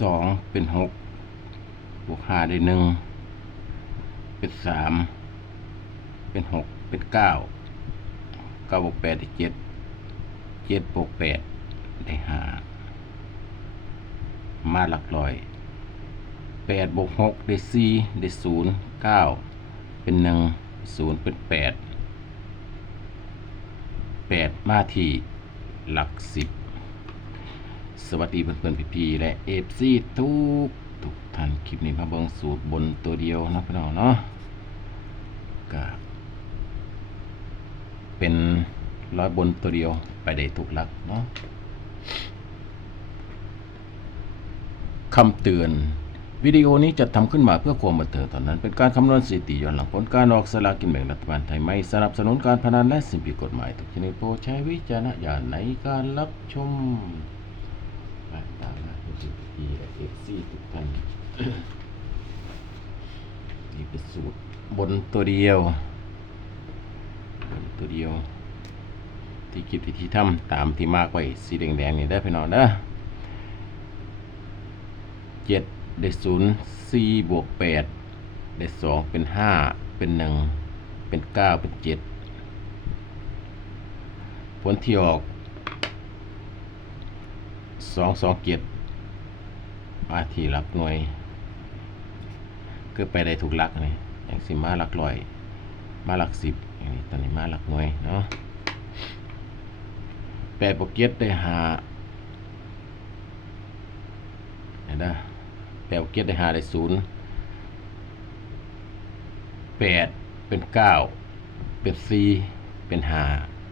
สองเป็นหกบวกห้าได้หนึ่งเป็นสามเป็นหกเป็นเก้าเก้าบวกแปดได้เจ็ดเจ็ดบวกแปดได้ห้ามาหลักร้อยแปดบวกหกได้สี่ได้ศูนย์เก้าเป็นหนึ่งศูนย์เป็นแปดแปดมาที่หลักสิบ สวัสดีเพื่อนๆพี่ๆและเอฟซีทุกทุกท่านคลิปนี้มาเบิ่งสูตรบนตัวเดียวนะพี่น้องเนาะก็เป็นร้อยบนตัวเดียวไปได้ทุกหลักเนาะคำเตือน วิดีโอนี้จะทำขึ้นมาเพื่อความบันเทิงเท่านั้น เป็นการคำนวณสถิติย้อนหลังผลการออกสลากกินแบ่งรัฐบาลไทยไม่สนับสนุนการพนันและสิ่งผิดกฎหมายทุกชนิดโปรดใช้วิจารณญาณในการรับชม มาตามนะคุณสิพีและเอฟซีทุกท่านนี่เป็นสูตรบนตัวเดียว บนตัวเดียว ที่คลิปที่ที่ทำตามที่มากไว้สีแดงๆนี่ได้พี่น้องนะเจ็ดได้ศูนย์สี่บวกแปดได้สองเป็นห้าเป็นหนึ่งเป็นเก้าเป็นเจ็ดผลที่ออก สองสองเจ็ดมาที่หลักหน่วยคือไปได้ถูกหลักนี่อย่างสิมาหลักร้อย มาหลักสิบอย่างนี้ตอนนี้มาหลักหน่วยเนาะแปดบวกเจ็ดได้หาเห็นไหมแปดบวกเจ็ดได้หาได้ศูนย์แปดเป็นเก้าเป็นสี่เป็นห้า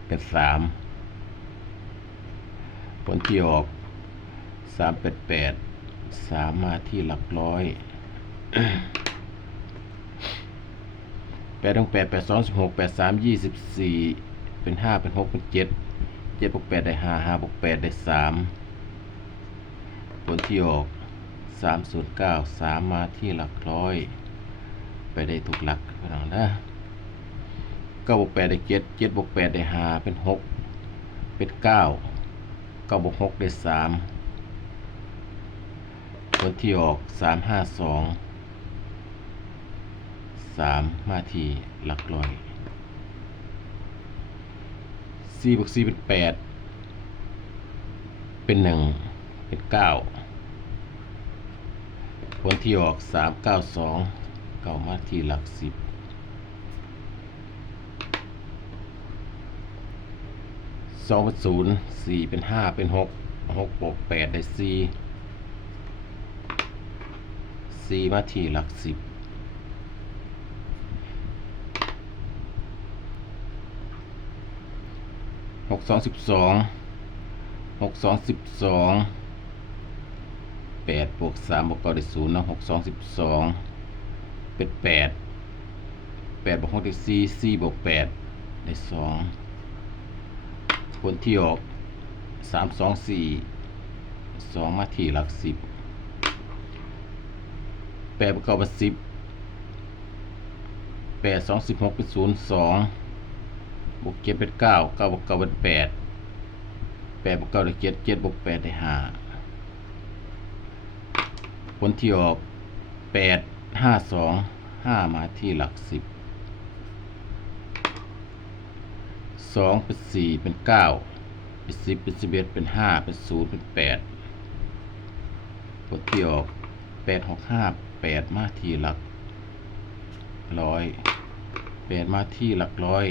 เป็นสามผลที่ออก สามแปดแปดสามมาที่หลักร้อยแปดต้องแปดแปดสองสิบหกแปดสามยี่สิบสี่เป็นห้าเป็นหกเป็นเจ็ดเจ็ดบวกแปดได้ห้าห้าบวกแปดได้สามผลที่ออกสามศูนย์เก้าสามมาที่หลักร้อย ไปได้ถูกหลักพี่น้องนะเก้าบวกแปดได้เจ็ดเจ็ดบวกแปดได้ห้าเป็นหกเป็นเก้าเก้าบวกหกได้สาม ผลที่ออกสามห้าสองสามมาทีหลักร้อยสี่บวกสี่เป็นแปดเป็นหนึ่งเป็นเก้าผลที่ออกสามเก้าสองเก้ามาทีหลักสิบสองเป็นศูนย์สี่เป็นห้าเป็นหกหกบวกแปดได้สี่ สี่มาที่หลักสิบหกสองสิบสองหกสองสิบสองแปดบวกสามบวกเก้าได้ศูนย์นะหกสองสิบสองเป็นแปดแปดบวกหกได้สี่สี่บวกแปดได้สองผลที่ออกสามสองสี่สองมาที่หลักสิบ แปดบวกเก้าเป็นสิบแปดสองสิบหกเป็นศูนย์สองบวกเจ็ดเป็นเก้าเก้าบวกเก้าเป็นแปดแปดบวกเก้าได้เจ็ดเจ็ดบวกแปดได้ห้าผลที่ออกแปดห้าสองห้ามาที่หลักสิบสองเป็นสี่เป็นเก้าเป็นสิบเป็นสิบเอ็ดเป็นห้าเป็นศูนย์เป็นแปดผลที่ออก แปดหกห้าแปดมาที่หลักร้อยแปดมาที่หลักร้อย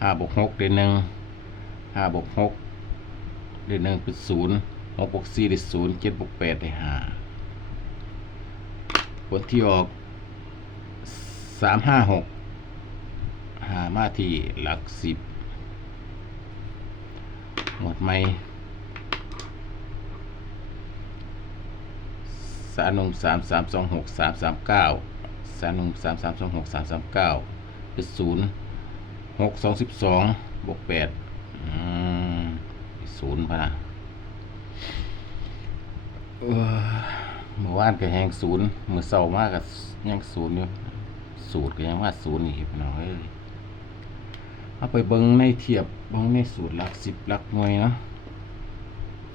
ห้าบวกหกได้หนึ่งห้าบวกหกได้หนึ่งเป็นศูนย์หกบวกสี่ได้ศูนย์เจ็ดบวกแปดได้ห้าผลที่ออกสามห้าหกหามาที่หลักสิบหมดไหม สามหนึ่งสามสามสองหกสามสามเก้าสามหนึ่งสามสามสองหกสามสามเก้าเป็นศูนย์หกสองสิบสองบวกแปดศูนย์พะนะเมื่อวานก็แหงศูนย์มือเศร้ามากกับยังศูนย์อยู่สูตรก็ยังว่าศูนย์อีกพี่น้อยเอาไปเบิ้งในเทียบเบิ้งในสูตรหลักสิบหลักหน่วยเนาะ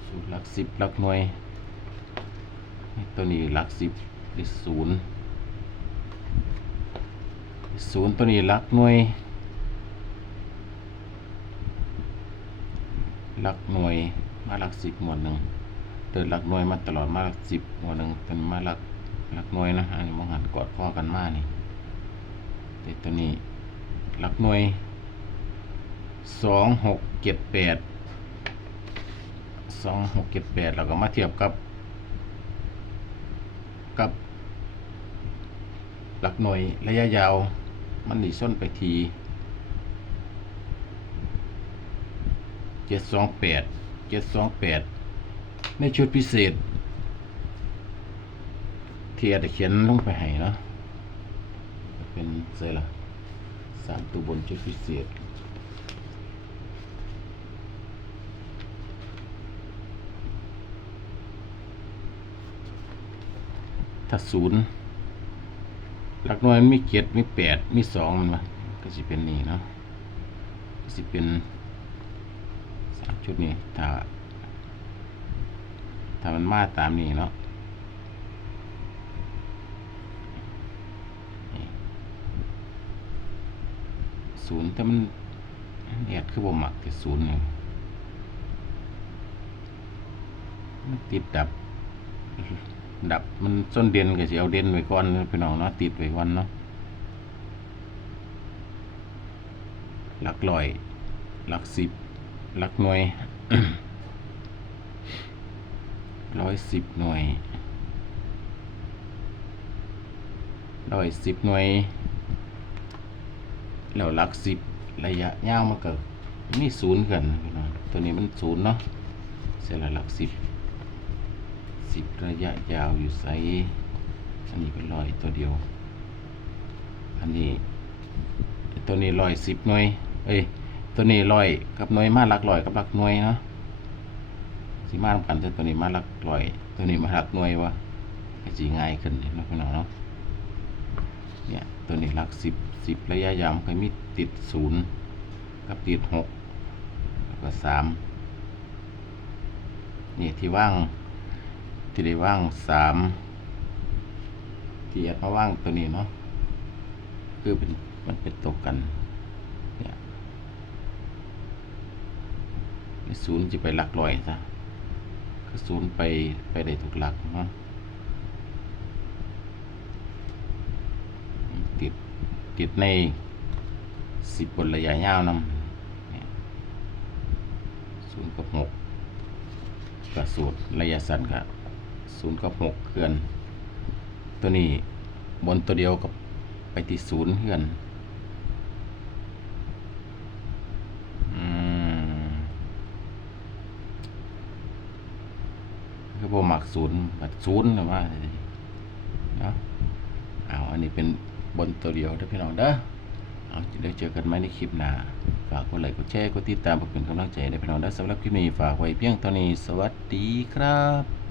สูสูตรหลักสิบหลักหน่วย ตัวนี้หลักสิบเป็นศูนย์ศูนย์ตัวนี้หลักหน่วยหลักหน่วยมาหลักสิบหมวดหนึ่งเดินหลักหน่วยมาตลอดมาหลักสิบหมวดหนึ่งเป็นมาหลักหลักหน่วยนะอันนี้มองหันกอดข้อกันมานี่แต่ตัวนี้หลักหน่วยสองหกเจ็ดแปดสองหกเจ็ดแปดเราก็มาเทียบกับ กับ หลักหน่วยระยะยาว มันหนีส้นไปทีเจ็ดสองแปดเจ็ดสองแปดในชุดพิเศษเทียจะเขียนลงไปให้เนาะเป็นเซละสามตัวบนชุดพิเศษ ถ้าศูนย์หลักหน่วยมันมีเจ็ดมีแปดมีสองมันวะก็สิเป็นนี่เนาะก็สิเป็นสามชุดนี้ถ้าถ้ามันมาตามนี้เนาะศูนย์แต่มันแอดคือบ่หมักแต่ศูนย์เนี่ยมันติดดับ ดับมันส้นเด่นก็สิเอาเด่นไว้ก่อนพี่น้องเนาะติดไว้ก่อนเนาะหลักร้อย หลักสิบหลักหน่วยร้อยสิบหน่วยร้อยสิบหน่วยแล้วหลักสิบระยะยาวมันก็มีศูนย์กันพี่น้องตัวนี้มันศูนย์เนาะเสร็จแล้วหลักสิบ สิบระยะยาวอยู่ไซอันนี้เป็นรอยตัวเดียว อันนี้ ตัวนี้รอยสิบหน่วย เอ้ย ตัวนี้รอยกับหน่วยมาหลักรอยกับหลักหน่วยเนาะสิมาทำกันแต่ตัวนี้มาหลักรอย ตัวนี้มาหลักหน่วยวะจีง่ายขึ้นเนาะพี่น้องเนาะ เนี่ย ตัวนี้หลักสิบสิบระยะยาวมันก็มีติดศูนย์กับติดหกแล้วก็สามนี่ที่ว่าง ที่ได้ว่างสามที่แอดมาว่างตัวนี้เนาะคือเป็นมันเป็นตกกันเนี่ยศูนย์จะไปหลักร้อยซะคือศูนย์ไปไปได้ทุกหลักเนาะติดติดในสิบบนระยะยาวนำศูนย์กับหกก็สูตรระยะสั้นก็ ศูนย์กับหกเคลื่อน ตัวนี้บนตัวเดียวกับไปที่ศูนย์เคลื่อนอืมคือพวกหมักศูนย์บัดศูนย์หรือว่าเนาะเอาอันนี้เป็นบนตัวเดียวเด้อพี่น้องเด้อเอาจะได้เจอกันไหมในคลิปหน้าฝากกดไลค์กดแชร์กดติดตามเพื่อเป็นกำลังใจในพี่น้องได้สำหรับคลิปนี้ฝากไว้เพียงเท่านี้สวัสดีครับ